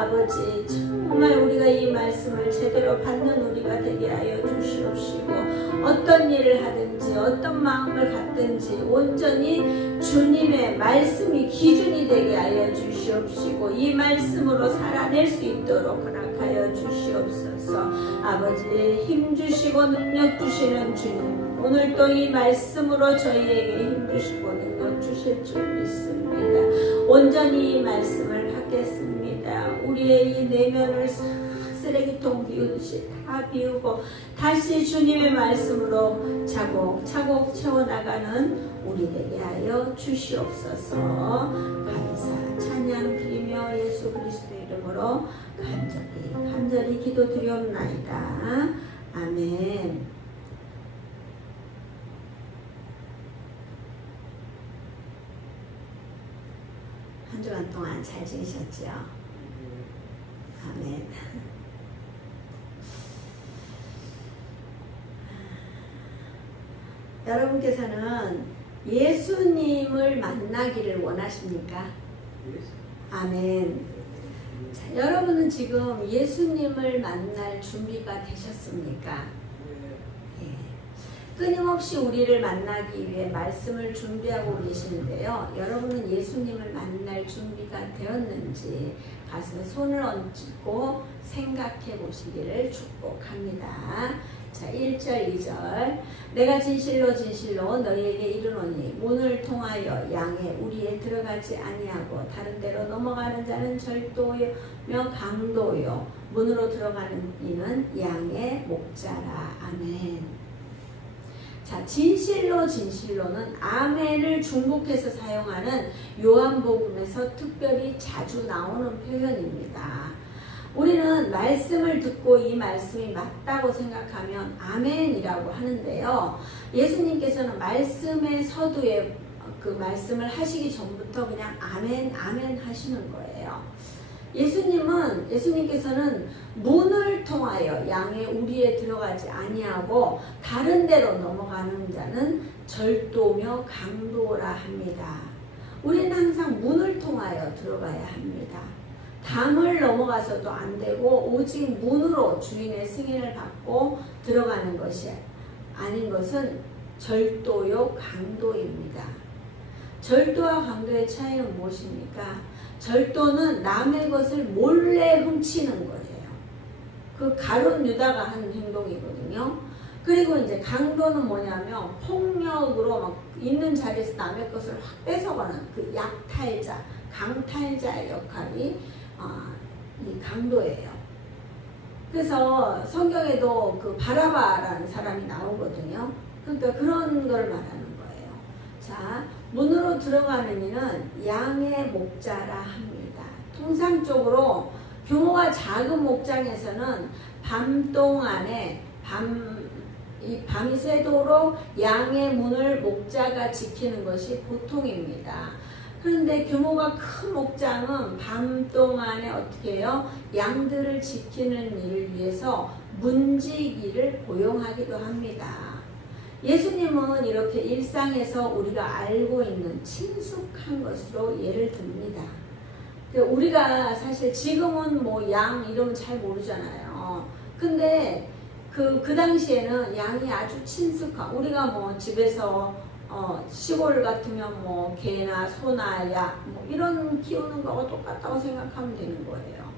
아버지 정말 우리가 이 말씀을 제대로 받는 우리가 되게 하여 주시옵시고 어떤 일을 하든지 어떤 마음을 갖든지 온전히 주님의 말씀이 기준이 되게 하여 주시옵시고 이 말씀으로 살아낼 수 있도록 허락하여 주시옵소서. 아버지 힘주시고 능력 주시는 주님 오늘 또 이 말씀으로 저희에게 힘주시고 능력 주실 줄 믿습니다. 온전히 이 말씀을 받겠습니다. 우리의 이 내면을 쓰레기통 비우듯이 다 비우고 다시 주님의 말씀으로 차곡차곡 채워나가는 우리 되게 하여 주시옵소서. 감사 찬양 드리며 예수 그리스도 이름으로 간절히 기도드리옵나이다. 아멘. 한 주간 동안 잘 지내셨지요? 아멘. 여러분께서는 예수님을 만나기를 원하십니까? 아멘. 자, 여러분은 지금 예수님을 만날 준비가 되셨습니까? 끊임없이 우리를 만나기 위해 말씀을 준비하고 계시는데요. 여러분은 예수님을 만날 준비가 되었는지 가슴에 손을 얹고 생각해 보시기를 축복합니다. 자, 1절 2절 내가 진실로 진실로 너희에게 이르노니 문을 통하여 양의 우리에 들어가지 아니하고 다른 데로 넘어가는 자는 절도요 강도요 문으로 들어가는 이는 양의 목자라. 아멘. 자, 진실로 진실로는 아멘을 중복해서 사용하는 요한복음에서 특별히 자주 나오는 표현입니다. 우리는 말씀을 듣고 이 말씀이 맞다고 생각하면 아멘이라고 하는데요. 예수님께서는 말씀의 서두에 그 말씀을 하시기 전부터 그냥 아멘 아멘 하시는 거예요. 예수님께서는 문을 통하여 양의 우리에 들어가지 아니하고 다른 데로 넘어가는 자는 절도며 강도라 합니다. 우리는 항상 문을 통하여 들어가야 합니다. 담을 넘어가서도 안 되고 오직 문으로 주인의 승인을 받고 들어가는 것이 아닌 것은 절도요 강도입니다. 절도와 강도의 차이는 무엇입니까? 절도는 남의 것을 몰래 훔치는 거예요. 그 가룟 유다가 한 행동이거든요. 그리고 이제 강도는 뭐냐면 폭력으로 막 있는 자리에서 남의 것을 확 뺏어가는 그 약탈자, 강탈자의 역할이 이 강도예요. 그래서 성경에도 그 바라바라는 사람이 나오거든요. 그러니까 그런 걸 말하는 거예요. 자, 문으로 들어가는 이는 양의 목자라 합니다. 통상적으로 규모가 작은 목장에서는 밤 동안에 밤이 새도록 양의 문을 목자가 지키는 것이 보통입니다. 그런데 규모가 큰 목장은 밤 동안에 어떻게 해요? 양들을 지키는 일을 위해서 문지기를 고용하기도 합니다. 예수님은 이렇게 일상에서 우리가 알고 있는 친숙한 것으로 예를 듭니다. 우리가 사실 지금은 뭐 양 이름 잘 모르잖아요. 근데 그 당시에는 양이 아주 친숙한, 우리가 뭐 집에서 시골 같으면 뭐 개나 소나 약 뭐 이런 키우는 거하고 똑같다고 생각하면 되는 거예요.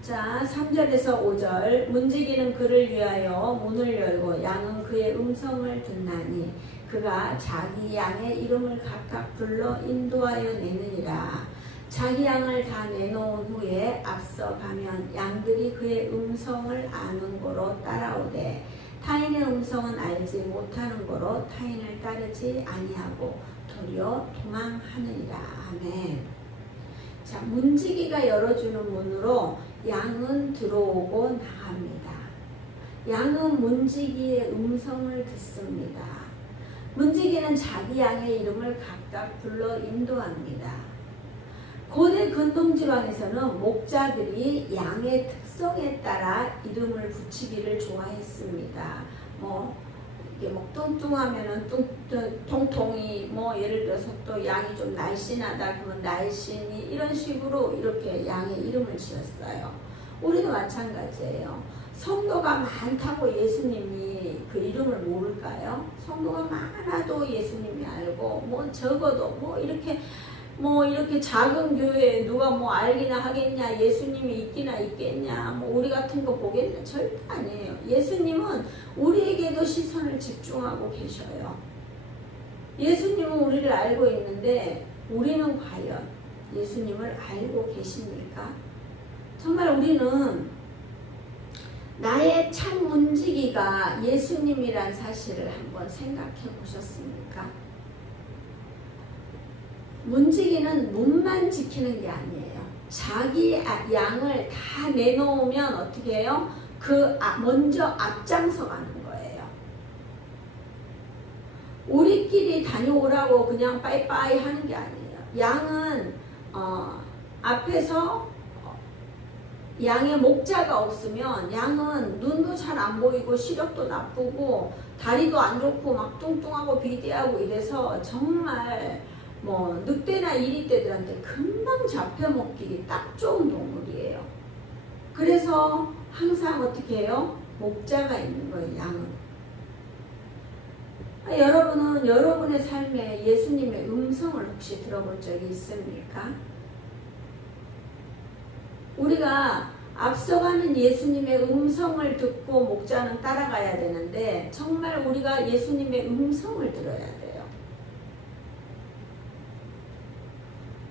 자, 3절에서 5절 문지기는 그를 위하여 문을 열고 양은 그의 음성을 듣나니 그가 자기 양의 이름을 각각 불러 인도하여 내느니라. 자기 양을 다 내놓은 후에 앞서 가면 양들이 그의 음성을 아는 거로 따라오되 타인의 음성은 알지 못하는 거로 타인을 따르지 아니하고 도리어 도망하느니라. 아멘. 자, 문지기가 열어주는 문으로 양은 들어오고 나갑니다. 양은 문지기의 음성을 듣습니다. 문지기는 자기 양의 이름을 각각 불러 인도합니다. 고대 근동지방에서는 목자들이 양의 특성에 따라 이름을 붙이기를 좋아했습니다. 뭐 이렇게 뭐 뚱뚱하면은 통통이 뭐 예를 들어서 또 양이 좀 날씬하다 그러면 날씬이 이런 식으로 이렇게 양의 이름을 지었어요. 우리도 마찬가지예요. 성도가 많다고 예수님이 그 이름을 모를까요? 성도가 많아도 예수님이 알고 뭐 적어도 뭐 이렇게 작은 교회에 누가 뭐 알기나 하겠냐, 예수님이 있기나 있겠냐, 뭐 우리 같은 거 보겠냐, 절대 아니에요. 예수님은 우리에게도 시선을 집중하고 계셔요. 예수님은 우리를 알고 있는데 우리는 과연 예수님을 알고 계십니까? 정말 우리는 나의 참 문지기가 예수님이란 사실을 한번 생각해 보셨습니까? 문지기는 문만 지키는 게 아니에요. 자기 양을 다 내놓으면 어떻게 해요? 먼저 앞장서 가는 거예요. 우리끼리 다녀오라고 그냥 빠이빠이 하는 게 아니에요. 양은 앞에서 양의 목자가 없으면 양은 눈도 잘 안 보이고 시력도 나쁘고 다리도 안 좋고 막 뚱뚱하고 비대하고 이래서 정말 뭐 늑대나 이리떼들한테 금방 잡혀먹기 딱 좋은 동물이에요. 그래서 항상 어떻게 해요? 목자가 있는 거예요, 양은. 여러분은 여러분의 삶에 예수님의 음성을 혹시 들어본 적이 있습니까? 우리가 앞서가는 예수님의 음성을 듣고 목자는 따라가야 되는데 정말 우리가 예수님의 음성을 들어야 돼요.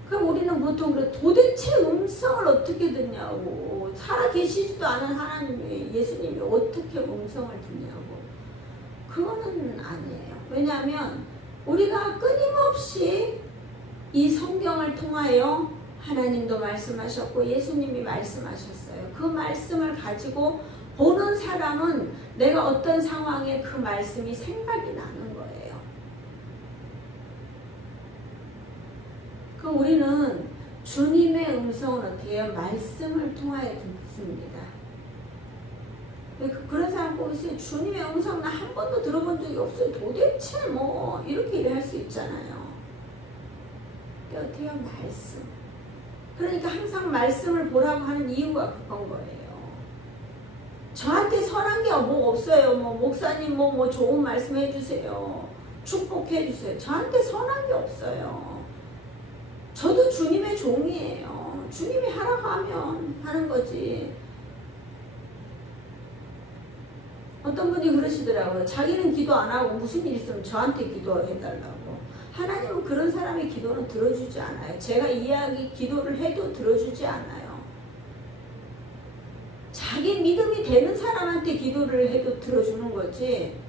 그럼 우리는 보통 그래, 도대체 음성을 어떻게 듣냐고, 살아계시지도 않은 하나님이, 예수님이 어떻게 음성을 듣냐고. 그거는 아니에요. 왜냐하면 우리가 끊임없이 이 성경을 통하여 하나님도 말씀하셨고 예수님이 말씀하셨어요. 그 말씀을 가지고 보는 사람은 내가 어떤 상황에 그 말씀이 생각이 나는 거예요. 그럼 우리는 주님의 음성은 어떻게 해요? 말씀을 통하여 듣습니다. 그런 사람 보세요. 주님의 음성 나 한 번도 들어본 적이 없어요. 도대체 뭐 이렇게 얘기할 수 있잖아요. 어떻게 해요? 말씀. 그러니까 항상 말씀을 보라고 하는 이유가 그건 거예요. 저한테 선한 게 뭐 없어요. 뭐 목사님 뭐 좋은 말씀 해주세요. 축복해 주세요. 저한테 선한 게 없어요. 저도 주님의 종이에요. 주님이 하라고 하면 하는 거지. 어떤 분이 그러시더라고요. 자기는 기도 안 하고 무슨 일 있으면 저한테 기도해달라고. 하나님은 그런 사람의 기도는 들어주지 않아요. 제가 기도를 해도 들어주지 않아요. 자기 믿음이 되는 사람한테 기도를 해도 들어주는 거지.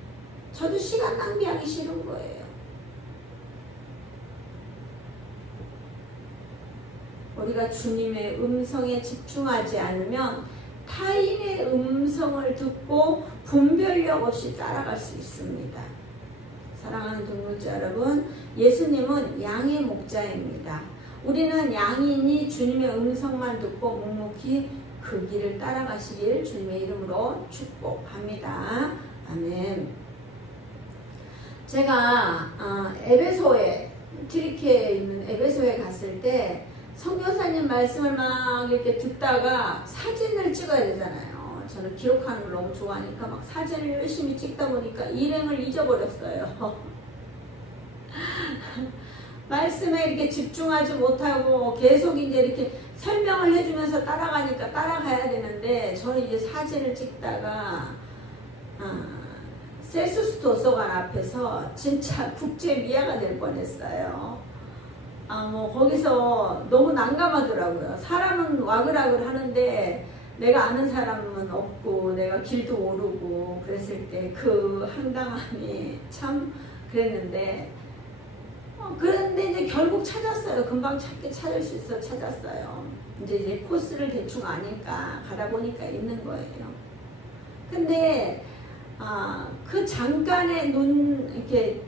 저도 시간 낭비하기 싫은 거예요. 우리가 주님의 음성에 집중하지 않으면 타인의 음성을 듣고 분별력 없이 따라갈 수 있습니다. 사랑하는 동물자 여러분, 예수님은 양의 목자입니다. 우리는 양이니 주님의 음성만 듣고 묵묵히 그 길을 따라가시길 주님의 이름으로 축복합니다. 아멘. 제가 에베소에, 튀르키예에 있는 에베소에 갔을 때 선교사님 말씀을 막 이렇게 듣다가 사진을 찍어야 되잖아요. 저는 기록하는 걸 너무 좋아하니까 막 사진을 열심히 찍다 보니까 일행을 잊어버렸어요. 말씀에 이렇게 집중하지 못하고 계속 이제 이렇게 설명을 해주면서 따라가니까 따라가야 되는데 저는 이제 사진을 찍다가 셀수스 도서관 앞에서 진짜 국제 미아가 될 뻔했어요. 거기서 너무 난감하더라고요. 사람은 와글와글 하는데 내가 아는 사람은 없고 내가 길도 모르고 그랬을 때 그 황당함이 참 그랬는데 그런데 이제 결국 찾았어요. 금방 찾을 수 있어 찾았어요. 이제 코스를 대충 아니까 가다 보니까 있는 거예요. 근데 그 잠깐의 이렇게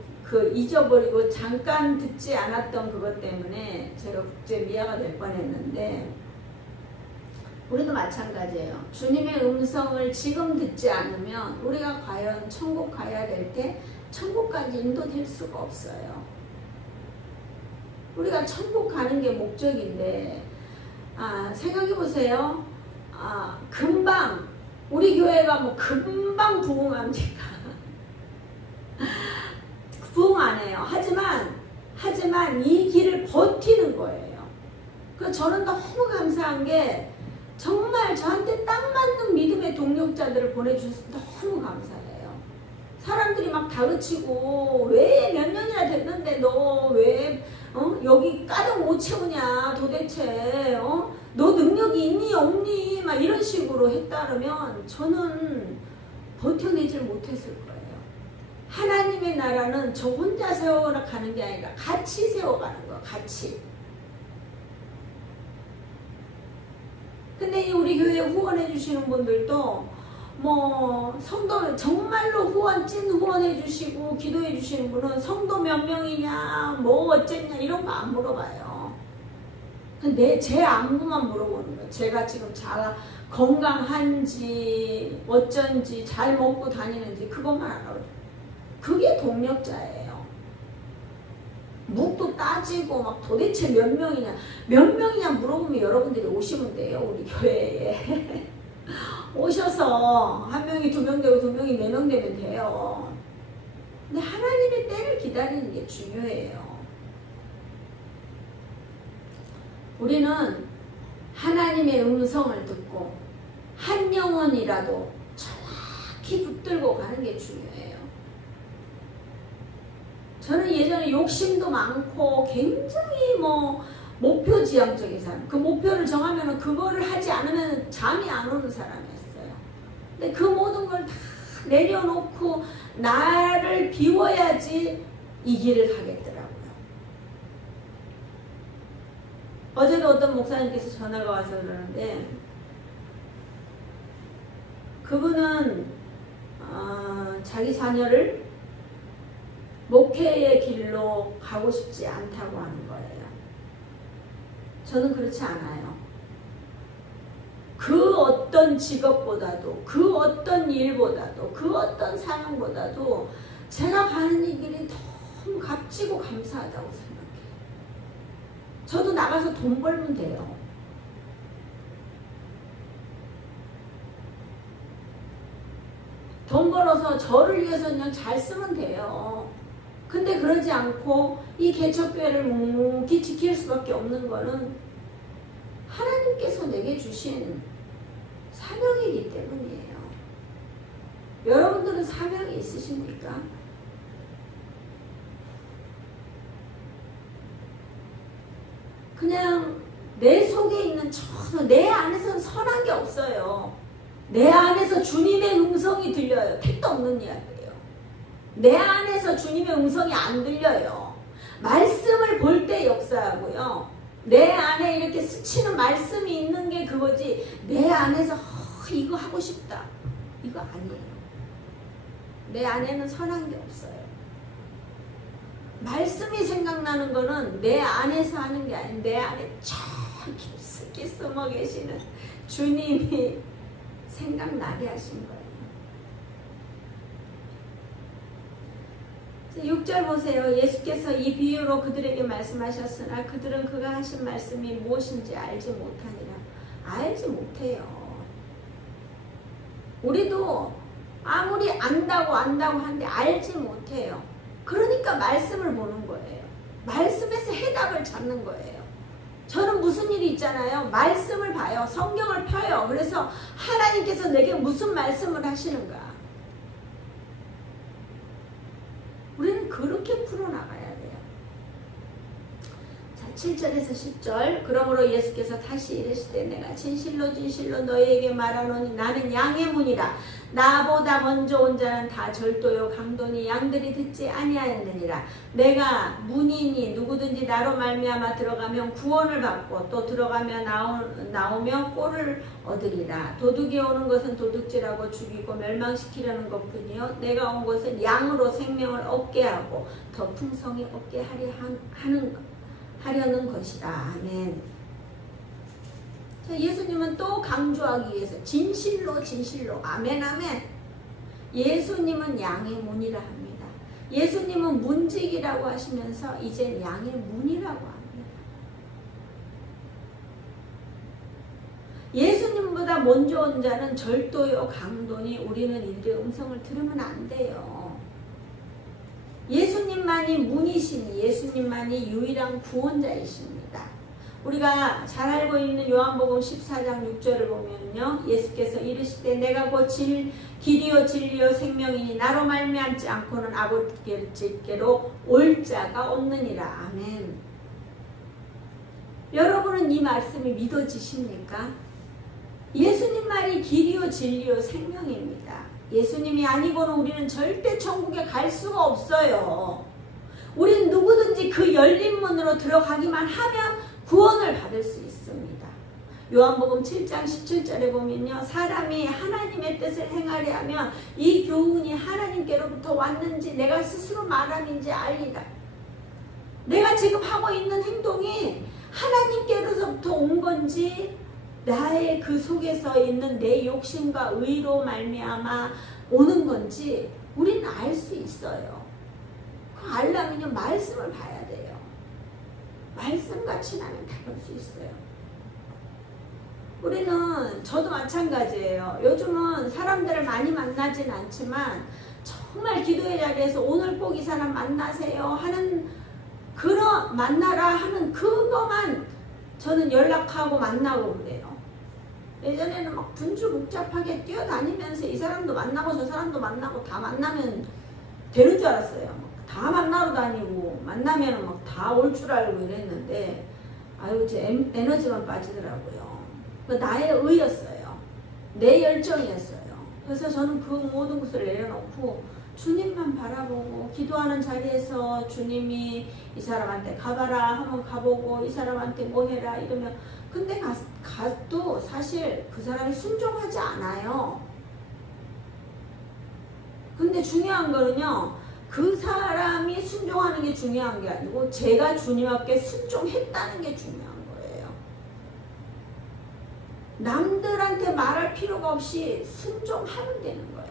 잊어버리고 잠깐 듣지 않았던 그것 때문에 제가 국제 미아가 될 뻔했는데 우리도 마찬가지예요. 주님의 음성을 지금 듣지 않으면 우리가 과연 천국 가야 될 때 천국까지 인도될 수가 없어요. 우리가 천국 가는 게 목적인데 생각해 보세요. 금방 우리 교회가 뭐 금방 부흥합니까? 부흥 안 해요. 하지만 이 길을 버티는 거예요. 그래서 저는 너무 감사한 게 정말 저한테 딱 맞는 믿음의 동력자들을 보내주셔서 너무 감사해요. 사람들이 막 다그치고 왜 몇 년이나 됐는데 너 왜 여기 가득 못 채우냐 도대체 너 능력이 있니 없니 막 이런 식으로 했다면 저는 버텨내질 못했을 거예요. 하나님의 나라는 저 혼자 세워가는 게 아니라 같이 세워가는 거예요. 같이. 근데 우리 교회 후원해 주시는 분들도 뭐 성도 정말로 찐 후원해 주시고 기도해 주시는 분은 성도 몇 명이냐 뭐 어쨌냐 이런 거 안 물어봐요. 근데 제 안부만 물어보는 거예요. 제가 지금 건강한지 어쩐지 잘 먹고 다니는지 그것만 알아요. 그게 동력자예요. 묵도 따지고 막 도대체 몇 명이냐 물어보면 여러분들이 오시면 돼요. 우리 교회에 오셔서 한 명이 2명 되고 2명이 4명 되면 돼요. 근데 하나님의 때를 기다리는 게 중요해요. 우리는 하나님의 음성을 듣고 한 영혼이라도 정확히 붙들고 가는 게 중요해요. 저는 예전에 욕심도 많고 굉장히 목표지향적인 사람. 그 목표를 정하면 그거를 하지 않으면 잠이 안 오는 사람이었어요. 근데 그 모든 걸 다 내려놓고 나를 비워야지 이 길을 가겠더라고요. 어제도 어떤 목사님께서 전화가 와서 그러는데 그분은 자기 자녀를 목회의 길로 가고 싶지 않다고 하는 거예요. 저는 그렇지 않아요. 그 어떤 직업보다도 그 어떤 일보다도 그 어떤 사명보다도 제가 가는 이 길이 너무 값지고 감사하다고 생각해요. 저도 나가서 돈 벌면 돼요. 돈 벌어서 저를 위해서 그냥 잘 쓰면 돼요. 근데 그러지 않고 이 개척교회를 묵묵히 지킬 수밖에 없는 거는 하나님께서 내게 주신 사명이기 때문이에요. 여러분들은 사명이 있으십니까? 그냥 내 속에 있는 내 안에서는 선한 게 없어요. 내 안에서 주님의 음성이 들려요. 택도 없는 이야기예요. 내 안에서 주님의 음성이 안 들려요. 말씀을 볼 때 역사하고요. 내 안에 이렇게 스치는 말씀이 있는 게 그거지 내 안에서 이거 하고 싶다 이거 아니에요. 내 안에는 선한 게 없어요. 말씀이 생각나는 거는 내 안에서 하는 게 아니고 내 안에 저 깊숙이 숨어 계시는 주님이 생각나게 하신 거예요. 6절 보세요. 예수께서 이 비유로 그들에게 말씀하셨으나 그들은 그가 하신 말씀이 무엇인지 알지 못하니라. 알지 못해요. 우리도 아무리 안다고 하는데 알지 못해요. 그러니까 말씀을 보는 거예요. 말씀에서 해답을 찾는 거예요. 저는 무슨 일이 있잖아요. 말씀을 봐요. 성경을 펴요. 그래서 하나님께서 내게 무슨 말씀을 하시는가. 우리는 그렇게 풀어나가야 돼요. 자, 7절에서 10절. 그러므로 예수께서 다시 이르시되 내가 진실로 너희에게 말하노니 나는 양의 문이라. 나보다 먼저 온 자는 다 절도요 강도니 양들이 듣지 아니하였느니라. 내가 문이니 누구든지 나로 말미암아 들어가면 구원을 받고 또 들어가며 나오며 꼴을 얻으리라. 도둑이 오는 것은 도둑질하고 죽이고 멸망시키려는 것뿐이요 내가 온 것은 양으로 생명을 얻게 하고 더 풍성히 얻게 하려는 것이다. 아멘. 자, 예수님은 또 강조하기 위해서 진실로 진실로 아멘 아멘. 예수님은 양의 문이라 합니다. 예수님은 문지기라고 하시면서 이제 양의 문이라고 합니다. 예수님보다 먼저 온 자는 절도요 강도니 우리는 이들의 음성을 들으면 안 돼요. 예수님만이 문이시니 예수님만이 유일한 구원자이십니다. 우리가 잘 알고 있는 요한복음 14장 6절을 보면요. 예수께서 이르시되 내가 곧 길이요 진리요 생명이니 나로 말미암지 않고는 아버지께로 올 자가 없느니라. 아멘. 여러분은 이 말씀이 믿어지십니까? 예수님 말이 길이요 진리요 생명입니다. 예수님이 아니고는 우리는 절대 천국에 갈 수가 없어요. 우린 누구든지 그 열린 문으로 들어가기만 하면 구원을 받을 수 있습니다. 요한복음 7장 17절에 보면요. 사람이 하나님의 뜻을 행하려 하면 이 교훈이 하나님께로부터 왔는지 내가 스스로 말함인지 알리라. 내가 지금 하고 있는 행동이 하나님께로부터 온 건지 나의 그 속에서 있는 내 욕심과 의로 말미암아 오는 건지 우리는 알 수 있어요. 그 알려면요 말씀을 봐야 돼요. 말씀같이 나면 다 볼 수 있어요. 우리는 저도 마찬가지예요. 요즘은 사람들을 많이 만나진 않지만 정말 기도의 자리에서 오늘 꼭 이 사람 만나세요 하는 그런 만나라 하는 그거만 저는 연락하고 만나고 그래요. 예전에는 막 분주복잡하게 뛰어다니면서 이 사람도 만나고 저 사람도 만나고 다 만나면 되는 줄 알았어요. 다 만나러 다니고 만나면 막 다 올 줄 알고 이랬는데 아유 제 에너지만 빠지더라고요. 나의 의였어요. 내 열정이었어요. 그래서 저는 그 모든 것을 내려놓고 주님만 바라보고 기도하는 자리에서 주님이 이 사람한테 가봐라 하면 가보고 이 사람한테 뭐 해라 이러면 근데 가도 사실 그 사람이 순종하지 않아요. 근데 중요한 거는요. 그 사람이 순종하는 게 중요한 게 아니고 제가 주님 앞에 순종했다는 게 중요한 거예요. 남들한테 말할 필요가 없이 순종하면 되는 거예요.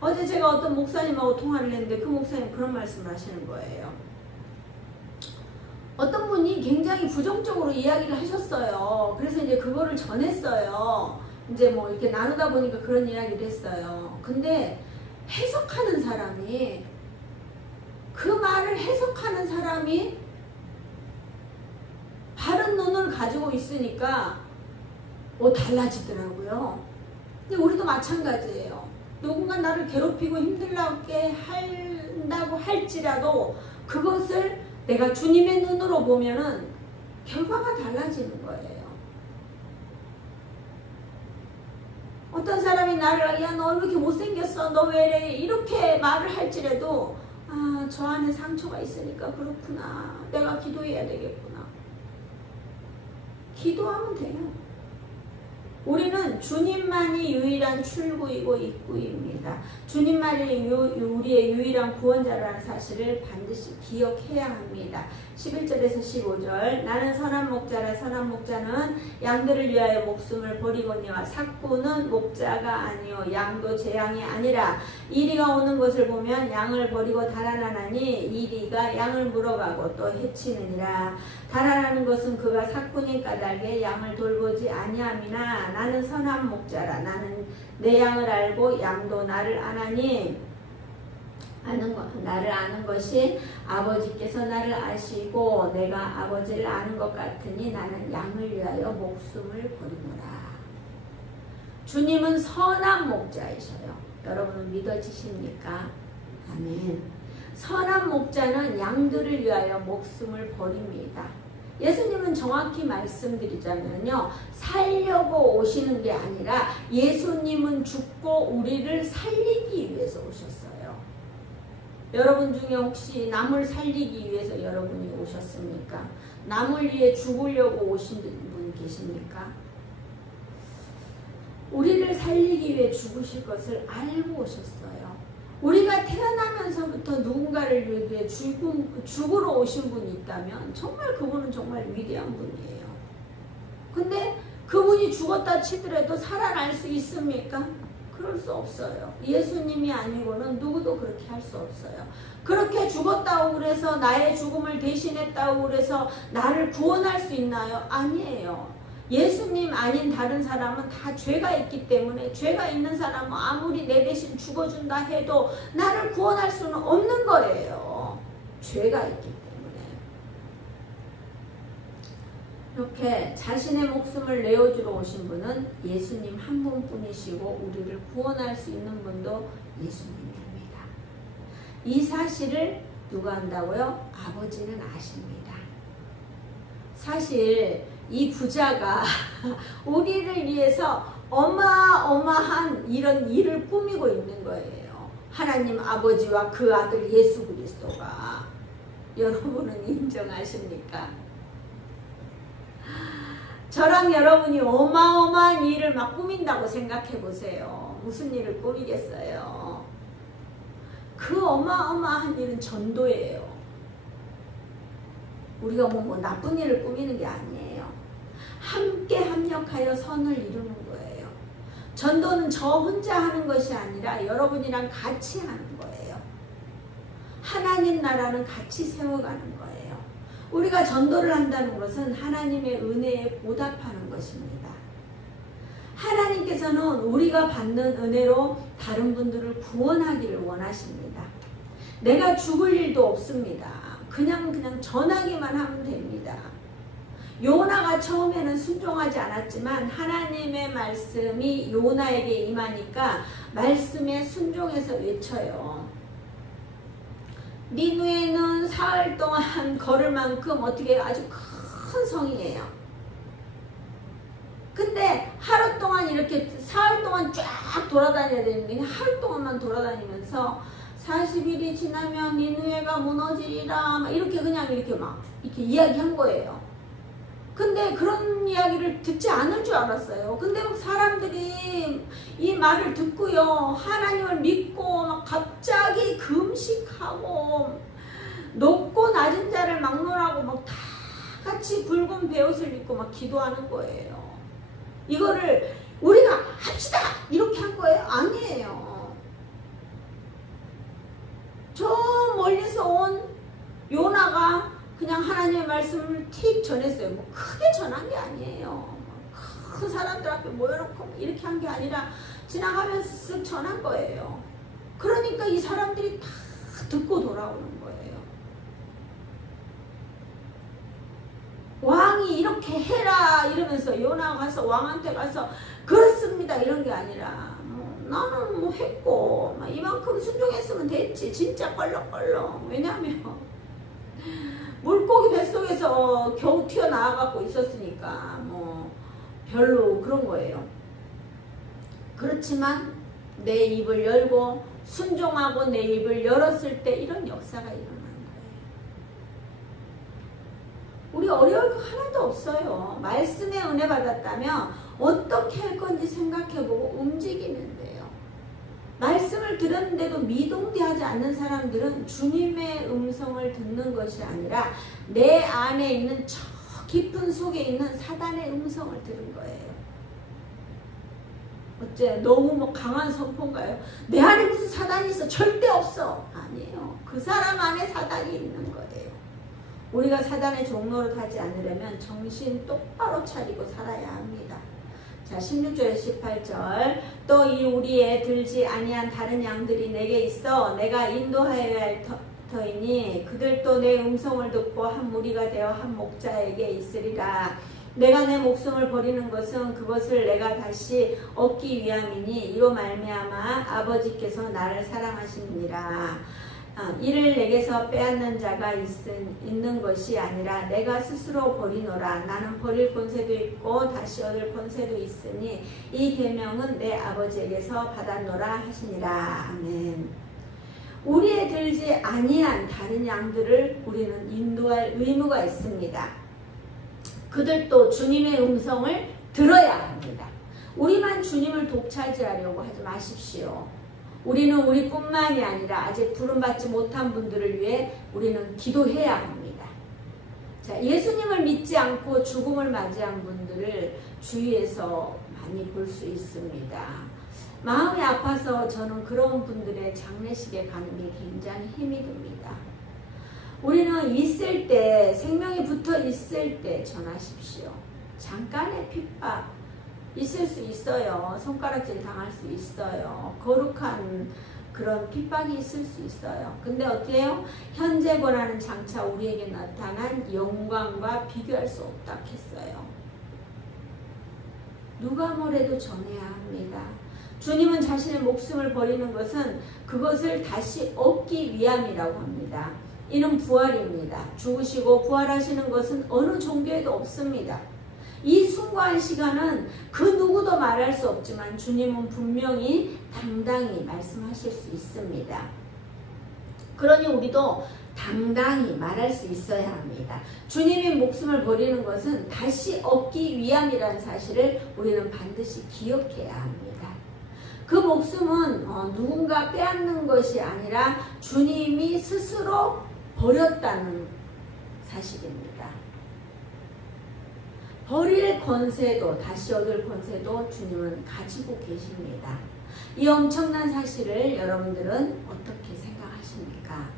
어제 제가 어떤 목사님하고 통화를 했는데 그 목사님 그런 말씀을 하시는 거예요. 어떤 분이 굉장히 부정적으로 이야기를 하셨어요. 그래서 이제 그거를 전했어요. 이제 뭐 이렇게 나누다 보니까 그런 이야기를 했어요. 근데 해석하는 사람이 그 말을 해석하는 사람이 바른 눈을 가지고 있으니까 달라지더라고요. 근데 우리도 마찬가지예요. 누군가 나를 괴롭히고 힘들게 한다고 할지라도 그것을 내가 주님의 눈으로 보면은 결과가 달라지는 거예요. 어떤 사람이 나를 야 너 왜 이렇게 못생겼어 너 왜 이래 이렇게 말을 할지라도 아 저 안에 상처가 있으니까 그렇구나 내가 기도해야 되겠구나 기도하면 돼요. 우리는 주님만이 유일한 출구이고 입구입니다. 주님만이 우리의 유일한 구원자라는 사실을 반드시 기억해야 합니다. 11절에서 15절 나는 선한 목자라 선한 목자는 양들을 위하여 목숨을 버리거니와 삭부는 목자가 아니요 양도 제 양이 아니라 이리가 오는 것을 보면 양을 버리고 달아나나니 이리가 양을 물어가고 또 해치느니라. 달아나는 것은 그가 삭부니 까닭에 양을 돌보지 아니함이나 나는 선한 목자라 나는 내 양을 알고 양도 나를 아나니 나를 아는 것이 아버지께서 나를 아시고 내가 아버지를 아는 것 같으니 나는 양을 위하여 목숨을 버리노라. 주님은 선한 목자이셔요. 여러분은 믿어지십니까? 아멘. 선한 목자는 양들을 위하여 목숨을 버립니다. 예수님은 정확히 말씀드리자면요. 살려고 오시는 게 아니라 예수님은 죽고 우리를 살리기 위해서 오셨어요. 여러분 중에 혹시 남을 살리기 위해서 여러분이 오셨습니까? 남을 위해 죽으려고 오신 분 계십니까? 우리를 살리기 위해 죽으실 것을 알고 오셨어요. 우리가 태어나면서부터 누군가를 위해 죽으러 오신 분이 있다면 정말 그분은 정말 위대한 분이에요. 근데 그분이 죽었다 치더라도 살아날 수 있습니까? 그럴 수 없어요. 예수님이 아니고는 누구도 그렇게 할 수 없어요. 그렇게 죽었다고 그래서 나의 죽음을 대신했다고 그래서 나를 구원할 수 있나요? 아니에요. 예수님 아닌 다른 사람은 다 죄가 있기 때문에 죄가 있는 사람은 아무리 내 대신 죽어준다 해도 나를 구원할 수는 없는 거예요. 죄가 있기 때문에. 이렇게 자신의 목숨을 내어주러 오신 분은 예수님 한 분뿐이시고 우리를 구원할 수 있는 분도 예수님입니다. 이 사실을 누가 안다고요? 아버지는 아십니다. 사실 이 부자가 우리를 위해서 어마어마한 이런 일을 꾸미고 있는 거예요. 하나님 아버지와 그 아들 예수 그리스도가. 여러분은 인정하십니까? 저랑 여러분이 어마어마한 일을 막 꾸민다고 생각해 보세요. 무슨 일을 꾸미겠어요? 그 어마어마한 일은 전도예요. 우리가 뭐 나쁜 일을 꾸미는 게 아니에요. 함께 합력하여 선을 이루는 거예요. 전도는 저 혼자 하는 것이 아니라 여러분이랑 같이 하는 거예요. 하나님 나라는 같이 세워가는 거예요. 우리가 전도를 한다는 것은 하나님의 은혜에 보답하는 것입니다. 하나님께서는 우리가 받는 은혜로 다른 분들을 구원하기를 원하십니다. 내가 죽을 일도 없습니다. 그냥 전하기만 하면 됩니다. 요나가 처음에는 순종하지 않았지만 하나님의 말씀이 요나에게 임하니까 말씀에 순종해서 외쳐요. 니누에는 사흘 동안 걸을 만큼 어떻게 아주 큰 성이에요. 근데 하루 동안 이렇게 사흘 동안 쫙 돌아다녀야 되는데 하루 동안만 돌아다니면서 40일이 지나면 니누에가 무너지리라 막 이렇게 그냥 이렇게 이야기한 거예요. 근데 그런 이야기를 듣지 않을 줄 알았어요. 근데 막 사람들이 이 말을 듣고요, 하나님을 믿고 막 갑자기 금식하고 높고 낮은 자를 막론하고 막 다 같이 굵은 베옷을 입고 막 기도하는 거예요. 이거를 우리가 합시다 이렇게 한 거예요? 아니에요. 저 멀리서 온 요나가 그냥 하나님의 말씀을 틱 전했어요. 뭐 크게 전한 게 아니에요. 큰 사람들 앞에 모여놓고 이렇게 한 게 아니라 지나가면서 쓱 전한 거예요. 그러니까 이 사람들이 다 듣고 돌아오는 거예요. 왕이 이렇게 해라 이러면서 요나가 가서 왕한테 가서 그렇습니다 이런 게 아니라 나는 뭐 했고 이만큼 순종했으면 됐지. 진짜 껄렁껄렁. 왜냐면 물고기 뱃속에서 겨우 튀어나와갖고 있었으니까 뭐 별로 그런 거예요. 그렇지만 내 입을 열고 순종하고 내 입을 열었을 때 이런 역사가 일어나는 거예요. 우리 어려울 거 하나도 없어요. 말씀에 은혜 받았다면 어떻게 할 건지 생각해보고 움직이면 돼요. 말씀을 들었는데도 미동대하지 않는 사람들은 주님의 음성을 듣는 것이 아니라 내 안에 있는 저 깊은 속에 있는 사단의 음성을 들은 거예요. 어째 너무 뭐 강한 선포인가요? 내 안에 무슨 사단이 있어? 절대 없어. 아니에요. 그 사람 안에 사단이 있는 거예요. 우리가 사단의 종로를 타지 않으려면 정신 똑바로 차리고 살아야 합니다. 자, 16절에 18절 또 이 우리에 들지 아니한 다른 양들이 내게 있어 내가 인도하여야 할 터이니 그들도 내 음성을 듣고 한 무리가 되어 한 목자에게 있으리라. 내가 내 목숨을 버리는 것은 그것을 내가 다시 얻기 위함이니 이로 말미암아 아버지께서 나를 사랑하심이니라. 이를 내게서 빼앗는 자가 있는 것이 아니라 내가 스스로 버리노라. 나는 버릴 권세도 있고 다시 얻을 권세도 있으니 이 계명은 내 아버지에게서 받았노라 하시니라. 아멘. 우리에 들지 아니한 다른 양들을 우리는 인도할 의무가 있습니다. 그들도 주님의 음성을 들어야 합니다. 우리만 주님을 독차지하려고 하지 마십시오. 우리는 우리뿐만이 아니라 아직 부름받지 못한 분들을 위해 우리는 기도해야 합니다. 자, 예수님을 믿지 않고 죽음을 맞이한 분들을 주위에서 많이 볼 수 있습니다. 마음이 아파서 저는 그런 분들의 장례식에 가는 게 굉장히 힘이 듭니다. 우리는 있을 때, 생명이 붙어 있을 때 전하십시오. 잠깐의 핍박 있을 수 있어요. 손가락질 당할 수 있어요. 거룩한 그런 핍박이 있을 수 있어요. 근데 어떻게 해요? 현재 권하는 장차 우리에게 나타난 영광과 비교할 수 없다 했어요. 누가 뭐래도 전해야 합니다. 주님은 자신의 목숨을 버리는 것은 그것을 다시 얻기 위함이라고 합니다. 이는 부활입니다. 죽으시고 부활하시는 것은 어느 종교에도 없습니다. 이 숭고한 시간은 그 누구도 말할 수 없지만 주님은 분명히 당당히 말씀하실 수 있습니다. 그러니 우리도 당당히 말할 수 있어야 합니다. 주님의 목숨을 버리는 것은 다시 얻기 위함이라는 사실을 우리는 반드시 기억해야 합니다. 그 목숨은 누군가 빼앗는 것이 아니라 주님이 스스로 버렸다는 사실입니다. 버릴 권세도 다시 얻을 권세도 주님은 가지고 계십니다. 이 엄청난 사실을 여러분들은 어떻게 생각하십니까?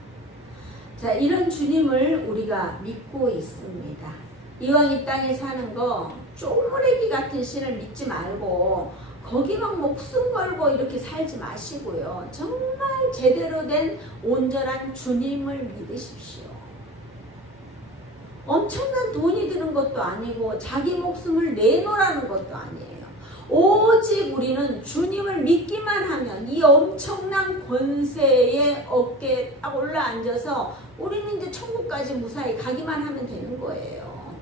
자, 이런 주님을 우리가 믿고 있습니다. 이왕 이 땅에 사는 거 쪼무레기 같은 신을 믿지 말고 거기 막 목숨 걸고 이렇게 살지 마시고요. 정말 제대로 된 온전한 주님을 믿으십시오. 엄청난 돈이 드는 것도 아니고 자기 목숨을 내놓으라는 것도 아니에요. 오직 우리는 주님을 믿기만 하면 이 엄청난 권세의 어깨에 딱 올라앉아서 우리는 이제 천국까지 무사히 가기만 하면 되는 거예요.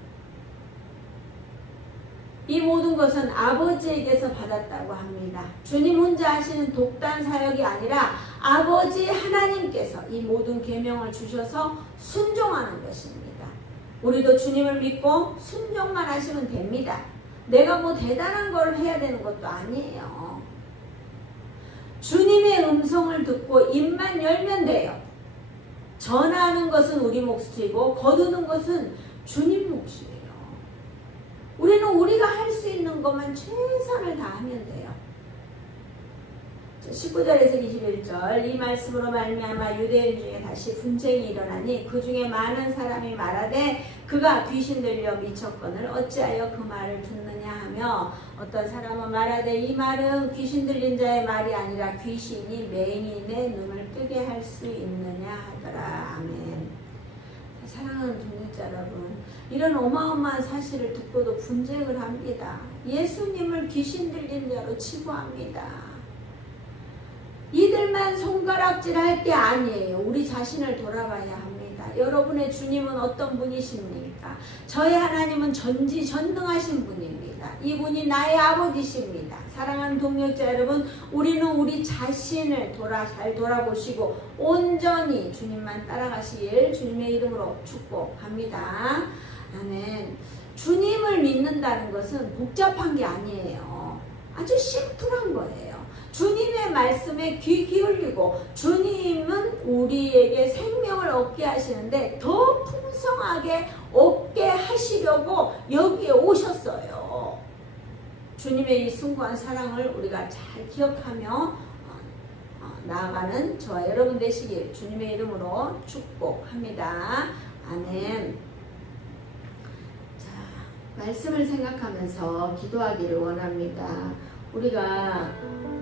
이 모든 것은 아버지에게서 받았다고 합니다. 주님 혼자 하시는 독단 사역이 아니라 아버지 하나님께서 이 모든 계명을 주셔서 순종하는 것입니다. 우리도 주님을 믿고 순종만 하시면 됩니다. 내가 뭐 대단한 걸 해야 되는 것도 아니에요. 주님의 음성을 듣고 입만 열면 돼요. 전하는 것은 우리 몫이고 거두는 것은 주님 몫이에요. 우리는 우리가 할 수 있는 것만 최선을 다하면 돼요. 19절에서 21절 이 말씀으로 말미암아 유대인 중에 다시 분쟁이 일어나니 그 중에 많은 사람이 말하되 그가 귀신 들려 미쳤거늘 어찌하여 그 말을 듣느냐 하며 어떤 사람은 말하되 이 말은 귀신 들린 자의 말이 아니라 귀신이 맹인의 눈을 뜨게 할 수 있느냐 하더라. 아멘. 사랑하는 동역자 여러분, 이런 어마어마한 사실을 듣고도 분쟁을 합니다. 예수님을 귀신 들린 자로 치부합니다. 이들만 손가락질 할 게 아니에요. 우리 자신을 돌아봐야 합니다. 여러분의 주님은 어떤 분이십니까? 저의 하나님은 전지전능하신 분입니다. 이분이 나의 아버지십니다. 사랑하는 동역자 여러분, 우리는 우리 자신을 잘 돌아보시고 온전히 주님만 따라가시길 주님의 이름으로 축복합니다. 아멘. 주님을 믿는다는 것은 복잡한 게 아니에요. 아주 심플한 거예요. 주님의 말씀에 귀 기울이고 주님은 우리에게 생명을 얻게 하시는데 더 풍성하게 얻게 하시려고 여기에 오셨어요. 주님의 이 숭고한 사랑을 우리가 잘 기억하며 나아가는 저와 여러분 되시길 주님의 이름으로 축복합니다. 아멘. 자, 말씀을 생각하면서 기도하기를 원합니다. 우리가